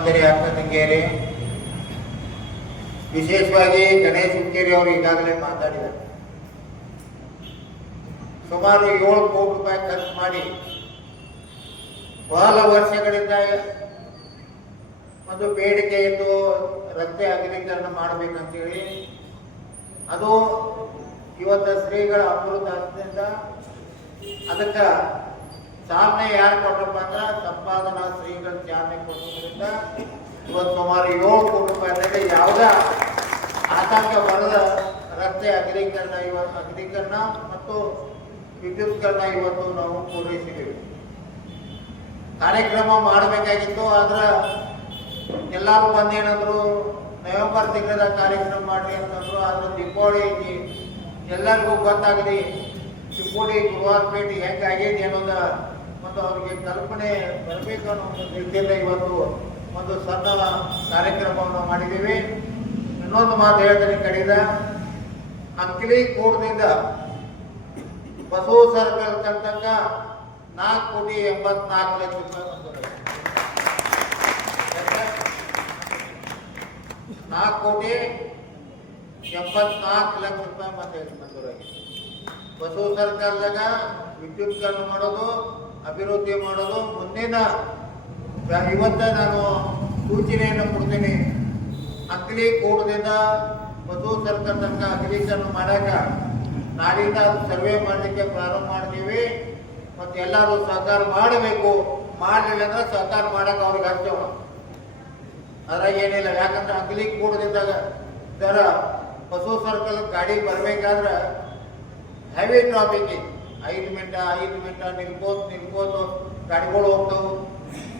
ಅಕ್ಕ ತಂಗಿಯರೇ ವಿಶೇಷವಾಗಿ ಗಣೇಶ್ ಹುಕ್ಕೇರಿ ಅವರು ಈಗಾಗಲೇ ಮಾತಾಡಿದ್ದಾರೆ. ಸುಮಾರು ಏಳು ಕೋಟಿ ರೂಪಾಯಿ ಖರ್ಚು ಮಾಡಿ ಬಹಳ ವರ್ಷಗಳಿಂದ ಒಂದು ಬೇಡಿಕೆ ಎಂದು ರಸ್ತೆ ಅಗಲೀಕರಣ ಮಾಡಬೇಕಂತೇಳಿ ಅದು ಇವತ್ತು ಶ್ರೀಗಳ ಅಮೃತ ಅದಕ್ಕೆ ಚಾಲನೆ ಯಾರು ಕೊಟ್ಟಪ್ಪ ಅಂದ್ರೆ ಸಂಪಾದನಾ ಶ್ರೀಗಳ ಚಾಲನೆ ಕೊಡೋದ್ರಿಂದ ಇವತ್ತು ಸುಮಾರು ಏಳು ಕೋಟಿ ರೂಪಾಯಿನಲ್ಲಿ ಯಾವುದೇ ಆತಂಕ ಬರದ ರಸ್ತೆ ಅಗಲೀಕರಣ ಇವತ್ತು ಅಗಲೀಕರಣ ಮತ್ತು ವಿದ್ಯುತ್ಕರಣ ಇವತ್ತು ನಾವು ಪೂರೈಸಿದ್ದೀವಿ. ಕಾರ್ಯಕ್ರಮ ಮಾಡಬೇಕಾಗಿತ್ತು, ಆದ್ರೆ ಎಲ್ಲರೂ ಬಂದೇನಂದ್ರು, ನವೆಂಬರ್ ತಿಂಗಳ ಕಾರ್ಯಕ್ರಮ ಮಾಡಿ ಅಂತಂದ್ರು, ಆದ್ರೆ ದೀಪಾವಳಿ ಎಲ್ಲರಿಗೂ ಗೊತ್ತಾಗಲಿ ಚಿಕ್ಕೋಡಿ ಗುರುವಾರಪೇಟೆ ಹೆಂಗಾಗೈತಿ ಅನ್ನೋದ ಒಂದು ಅವರಿಗೆ ಕಲ್ಪನೆ ಬರಬೇಕು ಅನ್ನೋ ಒಂದು ರೀತಿಯಲ್ಲಿ ಇವತ್ತು ಒಂದು ಸಣ್ಣ ಕಾರ್ಯಕ್ರಮವನ್ನು ಮಾಡಿದ್ದೀವಿ. ಇನ್ನೊಂದು ಮಾತು ಹೇಳ್ತೀನಿ ಕಡಿದ ಅಂಕಲಿ ಕೂಡದಿಂದ ಬಸವ ಸರ್ಕಲ್ ತನಕ ನಾಲ್ಕು ಕೋಟಿ ಎಂಬತ್ನಾಲ್ಕು ಲಕ್ಷ ರೂಪಾಯಿ ನಾಲ್ಕು ಕೋಟಿ ಎಂಬತ್ನಾಲ್ಕು ಲಕ್ಷ ರೂಪಾಯಿ ಮತ್ತೆ ಮಂಜೂರಾಗಿದೆ ಬಸವ ಸರ್ಕಾರದಾಗ ವಿದ್ಯುತ್ಕರಣ ಮಾಡೋದು ಅಭಿವೃದ್ಧಿ ಮಾಡೋದು ಮುಂದಿನ ಇವತ್ತ ನಾನು ಸೂಚನೆಯನ್ನು ಕೊಡ್ತೀನಿ. ಅಗ್ನಿ ಕೂಡದಿಂದ ಮಧು ಸರ್ಕಾರ ತನಕ ಅಗಲೀಕರಣ ಮಾಡಾಕ ನಾಡಿನ ಸರ್ವೆ ಮಾಡಲಿಕ್ಕೆ ಪ್ರಾರಂಭ ಮಾಡ್ತೀವಿ. ಮತ್ತೆ ಎಲ್ಲರೂ ಸಹಕಾರ ಮಾಡಬೇಕು. ಮಾಡಲಿಲ್ಲ ಅಂದ್ರೆ ಸಹಕಾರ ಮಾಡಕ್ಕೆ ಅವ್ರಿಗೆ ಹಚ್ಚೋಣ ಅದ್ರಾಗ ಏನಿಲ್ಲ, ಯಾಕಂದ್ರೆ ಅಗ್ಲಿ ಕೂಡದಿಂದ ದರ ಬಸವ ಸರ್ಕಲ್ ಗಾಡಿ ಬರ್ಬೇಕಾದ್ರೆ ಹೆವಿ ಟ್ರಾಫಿಕ್ ಐದು ಮಿನಿಟ ಐದು ಮಿನಿಟ ನಿಲ್ಕೋತ್, ನಿಲ್ಕೋತು ಗಾಡಿಗಳು ಹೋಗ್ತಾವು.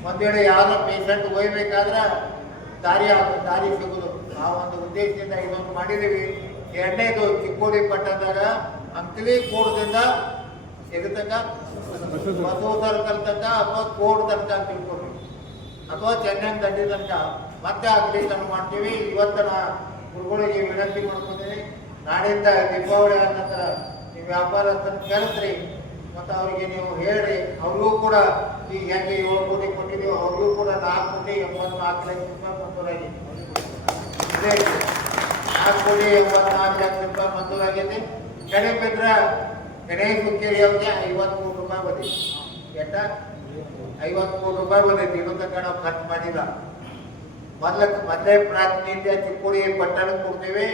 ಒಂದೇಳೆ ಯಾರ ಪೇಷಂಟ್ ಒಯ್ಬೇಕಾದ್ರೆ ದಾರಿ ಆಗ- ದಾರಿ ಸಿಗೋದು. ಆ ಒಂದು ಉದ್ದೇಶದಿಂದ ಇದೊಂದು ಮಾಡಿದೀವಿ. ಎರಡನೇದು ಚಿಕ್ಕೋಡಿ ಪಟ್ಟಣದಾಗ ಅಂಕಲಿ ಕೋಡ್ದಿಂದ ಸಿಗತಕ್ಕ ಸರ್ಕಲ್ ತನಕ ಅಥವಾ ಕೋಡ್ ತನಕ ಅಂತ ಅಥವಾ ಚೆನ್ನೈ ದಂಡಿ ತನಕ. ಮತ್ತೆ ಅಗಲೀಕರಣ ಮಾಡ್ತೀವಿ. ಇವತ್ತು ನಾ ಗುರುಗಳಿಗೆ ವಿನಂತಿ ಮಾಡ್ಕೊತೀನಿ. ನಾಡಿಂದ ದೀಪಾವಳಿ ಆದ ನಂತರ ನೀವು ವ್ಯಾಪಾರಸ್ಥರನ್ನ ಕರೆಸ್ರಿ ಮತ್ತು ಅವರಿಗೆ ನೀವು ಹೇಳಿ ಅವ್ರಿಗೂ ಕೂಡ ಈಗ ಹೆಂಗೆ ಏಳು ಕೋಟಿ ಕೊಟ್ಟಿದ್ದೀವಿ, ಅವ್ರಿಗೂ ಕೂಡ ನಾಲ್ಕು ಕೋಟಿ ಎಂಬತ್ನಾಲ್ಕು ಲಕ್ಷ ರೂಪಾಯಿ ಮಂಜೂರಾಗಿದೆ ನಾಲ್ಕು ಕೋಟಿ ಎಂಬತ್ನಾಲ್ಕು ಲಕ್ಷ ರೂಪಾಯಿ ಮಂಜೂರಾಗಿದೆ. ಕಡಿಮೆ ಬಿದ್ರೆ ಗಣೇಶ್ ಹುಕ್ಕೇರಿ ಅವ್ರಿಗೆ ಐವತ್ಮೂರು ರೂಪಾಯಿ ಬಂದಿದೆ. ಎಟ್ಟ ಐವತ್ಮೂರು ರೂಪಾಯಿ ಬಂದೈತಿ ತನಕ ನಾವು ಖರ್ಚು ಮಾಡಿಲ್ಲ. ಮೊದಲ ಮೊದಲೇ ಪ್ರಾತಿನಿಧ್ಯ ಚಿಕ್ಕೋಡಿ ಪಟ್ಟಣಕ್ಕೆ ಕೊಡ್ತೀವಿ.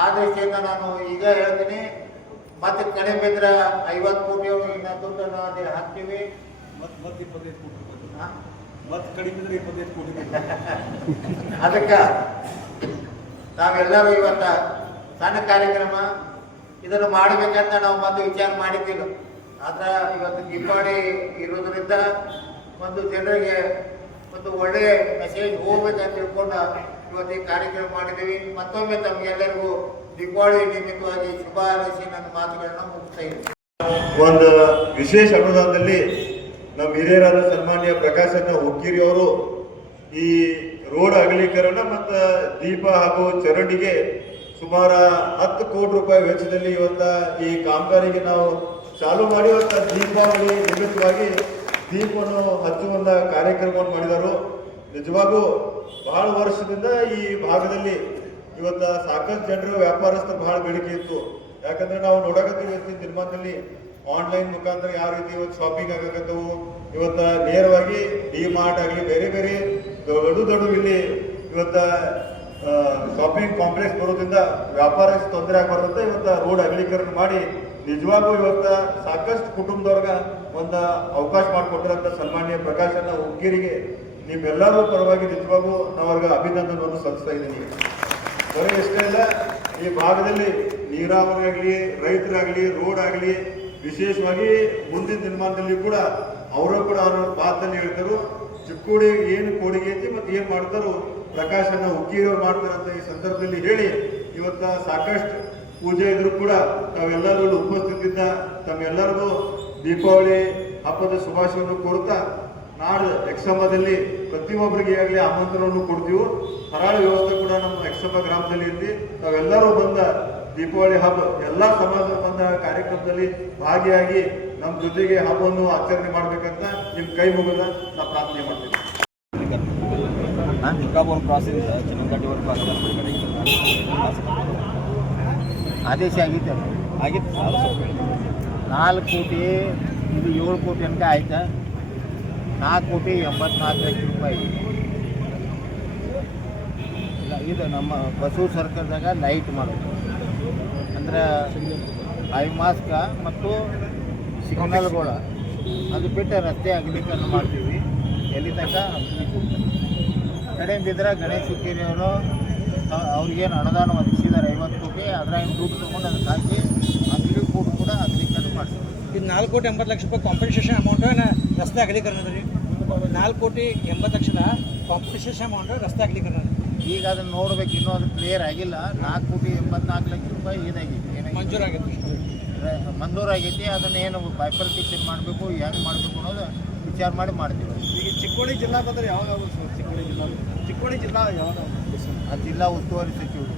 ಆ ದೃಷ್ಟಿಯಿಂದ ನಾನು ಈಗ ಹೇಳ್ತೀನಿ ಮತ್ತೆ ಕಡೆ ಬಿದ್ರೆ ಐವತ್ತು ಕೋಟಿ ದುಡ್ಡನ್ನು ಅದೇ ಹಾಕ್ತೀವಿ. ಮತ್ ಮತ್ ಇಪ್ಪತ್ತೈದು ಕೋಟಿ ರೂಪಾಯಿ ಹಾ? ಮತ್ ಕಡಿಮೆ ಇಪ್ಪತ್ತೈದು ಕೋಟಿ ಅದಕ್ಕ ನಾವೆಲ್ಲರೂ ಇವತ್ತ ಸಣ್ಣ ಕಾರ್ಯಕ್ರಮ ಇದನ್ನು ಮಾಡಬೇಕಂತ ನಾವು ಮೊದಲು ವಿಚಾರ ಮಾಡಿದ್ದೀವಿ ಆದ್ರೆ ಇವತ್ತು ದೀಪಾವಳಿ ಇರೋದ್ರಿಂದ ಒಂದು ಜನರಿಗೆ ಒಂದು ಒಳ್ಳೆ ಮೆಸೇಜ್ ಹೋಗ್ಬೇಕಂತ ತಿಳ್ಕೊಂಡು ಇವತ್ತು ಈ ಕಾರ್ಯಕ್ರಮ ಮಾಡಿದ್ದೀವಿ. ಮತ್ತೊಮ್ಮೆ ತಮಗೆಲ್ಲರಿಗೂ ದೀಪಾವಳಿ ನಿಮಿತ್ತವಾಗಿ ಶುಭ ನನ್ನ ಮಾತುಗಳನ್ನ ಮುಗಿಸ್ತಾ ಒಂದು ವಿಶೇಷ ಅನುದಾನದಲ್ಲಿ ನಮ್ಮ ಹಿರಿಯರಾದ ಸನ್ಮಾನ್ಯ ಪ್ರಕಾಶನ ಹುಕ್ಕಿರಿ ಅವರು ಈ ರೋಡ್ ಅಗಲೀಕರಣ ಮತ್ತು ದೀಪ ಹಾಗೂ ಚರಂಡಿಗೆ ಸುಮಾರು ಹತ್ತು ಕೋಟಿ ರೂಪಾಯಿ ವೆಚ್ಚದಲ್ಲಿ ಇವತ್ತ ಈ ಕಾಮಗಾರಿಗೆ ನಾವು ಚಾಲು ಮಾಡಿ ಇವತ್ತ ದೀಪಾವಳಿ ನಿಮಿತ್ತವಾಗಿ ದೀಪವನ್ನು ಹಚ್ಚುವಂಥ ಕಾರ್ಯಕ್ರಮವನ್ನು ಮಾಡಿದರು. ನಿಜವಾಗೂ ಬಹಳ ವರ್ಷದಿಂದ ಈ ಭಾಗದಲ್ಲಿ ಇವತ್ತ ಸಾಕಷ್ಟು ಜನರು ವ್ಯಾಪಾರಸ್ಥರು ಬಹಳ ಬೇಡಿಕೆ ಇತ್ತು. ಯಾಕಂದ್ರೆ ನಾವು ನೋಡಕತ್ತೀವಿ ಇವತ್ತಿನ ದಿನಮಾನದಲ್ಲಿ ಆನ್ಲೈನ್ ಮುಖಾಂತರ ಯಾವ ರೀತಿ ಇವತ್ತು ಶಾಪಿಂಗ್ ಆಗಕತ್ತವು. ಇವತ್ತ ನೇರವಾಗಿ ಡಿ ಮಾರ್ಟ್ ಆಗಲಿ, ಬೇರೆ ಬೇರೆ ದೊಡ್ಡ ದೊಡ್ಡ ಇಲ್ಲಿ ಇವತ್ತ ಶಾಪಿಂಗ್ ಕಾಂಪ್ಲೆಕ್ಸ್ ಬರೋದ್ರಿಂದ ವ್ಯಾಪಾರ ತೊಂದರೆ ಆಗಬಾರ್ದಂತ ಇವತ್ತ ರೋಡ್ ಅಗಲೀಕರಣ ಮಾಡಿ ನಿಜವಾಗೂ ಇವತ್ತ ಸಾಕಷ್ಟು ಕುಟುಂಬದವ್ರಿಗೆ ಒಂದು ಅವಕಾಶ ಮಾಡಿಕೊಟ್ಟಿರಂತ ಸನ್ಮಾನ್ಯ ಪ್ರಕಾಶನ ಹುಕ್ಕೇರಿಗೆ ನಿಮ್ಮೆಲ್ಲರೂ ಪರವಾಗಿ ನಿಜವಾಗೂ ನಾವರ್ಗ ಅಭಿನಂದನವನ್ನು ಸಲ್ಲಿಸ್ತಾ ಇದ್ದೀನಿ. ಬರೀ ಇಷ್ಟೇ ಇಲ್ಲ ಈ ಭಾಗದಲ್ಲಿ ನೀರಾವರಿ ಆಗಲಿ ರೈತರಾಗಲಿ ರೋಡ್ ಆಗಲಿ ವಿಶೇಷವಾಗಿ ಮುಂದಿನ ದಿನಮಾನದಲ್ಲಿ ಕೂಡ ಅವರು ಕೂಡ ಅವರ ಮಾತನ್ನು ಹೇಳ್ತಾರೆ, ಚಿಕ್ಕೋಡಿ ಏನು ಕೊಡುಗೆ ಐತಿ ಮತ್ತೆ ಏನು ಮಾಡ್ತಾರೋ, ಪ್ರಕಾಶನ ಹುಕ್ಕೀರವ್ರು ಮಾಡ್ತಾರಂತ ಈ ಸಂದರ್ಭದಲ್ಲಿ ಹೇಳಿ, ಇವತ್ತ ಸಾಕಷ್ಟು ಪೂಜೆ ಇದ್ರು ಕೂಡ ತಾವೆಲ್ಲರೂ ಉಪಸ್ಥಿತಿದ್ದ ತಮ್ಮೆಲ್ಲರಿಗೂ ದೀಪಾವಳಿ ಹಬ್ಬದ ಶುಭಾಶಯವನ್ನು ಕೋರುತ್ತಾ ನಾಡು ಎಕ್ಸಮದಲ್ಲಿ ಪ್ರತಿಯೊಬ್ಬರಿಗೆ ಆಗಲಿ ಆಮಂತ್ರಣವನ್ನು ಕೊಡ್ತೀವಿ, ಕರಾಳ ವ್ಯವಸ್ಥೆ ಕೂಡ ನಮ್ಮ ಎಕ್ಸಮ ಗ್ರಾಮದಲ್ಲಿ ಇರ್ತಿ ನಾವೆಲ್ಲರೂ ಬಂದ ದೀಪಾವಳಿ ಹಬ್ಬ, ಎಲ್ಲ ಸಮಾಜ ಬಂದ ಕಾರ್ಯಕ್ರಮದಲ್ಲಿ ಭಾಗಿಯಾಗಿ ನಮ್ಮ ಜೊತೆಗೆ ಹಬ್ಬವನ್ನು ಆಚರಣೆ ಮಾಡಬೇಕಂತ ನಿಮ್ಮ ಕೈ ಮುಗಿದ ನಾ ಪ್ರಾರ್ಥನೆ ಆಗಲ್ಲ ಆದೇಶ ಆಗಿತ್ತು ಆಗಿತ್ತು. ನಾಲ್ಕು ಕೋಟಿ, ಇದು ಏಳು ಕೋಟಿ ತನಕ ಆಯ್ತಾ? ನಾಲ್ಕು ಕೋಟಿ ಎಂಬತ್ನಾಲ್ಕು ಲಕ್ಷ ರೂಪಾಯಿ. ಇಲ್ಲ, ಇದು ನಮ್ಮ ಬಸವ ಸರ್ಕಾರದಾಗ ಲೈಟ್ ಮಾಡೋದು. ಅಂದ್ರೆ ಐ ಮಾಸ್ಕ ಮತ್ತು ಸಿಗ್ನಲ್ಗಳು ಅದು ಬಿಟ್ಟು ರಸ್ತೆ ಅಗಲೀಕರಣ ಮಾಡ್ತೀವಿ. ಎಲ್ಲಿ ತನಕ ಕಡೆಯಿಂದ ಇದ್ರೆ ಗಣೇಶ್ ಹುಕ್ಕೇರಿಯವರು ಅವ್ರಿಗೇನು ಅನುದಾನ ಒದಗಿಸಿದ್ದಾರೆ, ಐವತ್ತು ಕೋಟಿ ಅದ್ರಾಗ ದುಡ್ಡು ತೊಗೊಂಡು ಅದಕ್ಕೆ ಹಾಕಿ ಅಗಲಿ ಕೂಡ ಕೂಡ ಅಗಲೀಕರಣ ಮಾಡ್ತೀವಿ ಇದು ನಾಲ್ಕು ಕೋಟಿ ಎಂಬತ್ತು ಲಕ್ಷ ರೂಪಾಯಿ ಕಾಂಪನ್ಸೇಷನ್ ಅಮೌಂಟ್ ರಸ್ತೆ ಅಗಲೀಕರಣ ರೀ ನಾಲ್ಕು ಕೋಟಿ ಎಂಬತ್ತು ಲಕ್ಷದ ಕಾಂಪನ್ಸೇಷನ್ ಅಮೌಂಟ್ ರಸ್ತೆ ಆಗ್ಲಿಕ್ಕೆ. ಈಗ ಅದನ್ನ ನೋಡ್ಬೇಕು ಇನ್ನೂ ಅದು ಕ್ಲಿಯರ್ ಆಗಿಲ್ಲ ನಾಲ್ಕು ಕೋಟಿ ಎಂಬತ್ನಾಲ್ಕು ಲಕ್ಷ ರೂಪಾಯಿ ಇದಾಗೈತಿ? ಮಂಜೂರಾಗೈತೆ ರ- ಮಂಜೂರಾಗೈತಿ ಅದನ್ನ ಏನು ಬೈಪರ್ಟಿಷನ್ ಮಾಡಬೇಕು ಹೆಂಗೆ ಮಾಡಬೇಕು ಅನ್ನೋದು ವಿಚಾರ ಮಾಡಿ ಮಾಡ್ತೀವಿ ಈಗ ಚಿಕ್ಕೋಡಿ ಜಿಲ್ಲಾ ಬಂದ್ರೆ ಯಾವಾಗ ಚಿಕ್ಕೋಡಿ ಜಿಲ್ಲಾ ಚಿಕ್ಕೋಡಿ ಜಿಲ್ಲಾ ಯಾವಾಗ? ಆ ಜಿಲ್ಲಾ ಉಸ್ತುವಾರಿ ಸಚಿವರು